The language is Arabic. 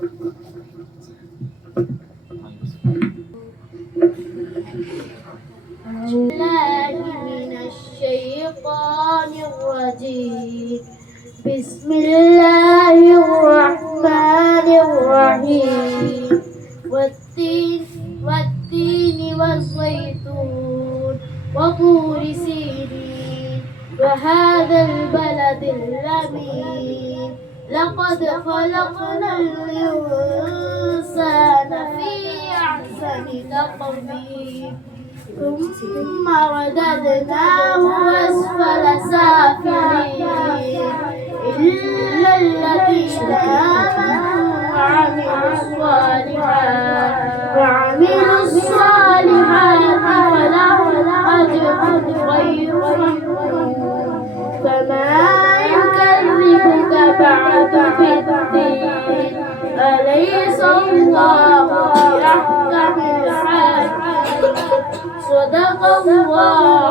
الله من الشيطان الرجيم. بسم الله الرحمن الرحيم. والتين والزيتون وطور سينين وهذا البلد الأمين. لقد خلقنا الإنسان في أحسن تقويم ثم رددناه أسفل سافلين إلا الذين آمنوا وعملوا الصالحات فلهم أجر غير ممنون. فما يكذبك بعد بالدين أليس الله بأحكم الحاكمين. صدق الله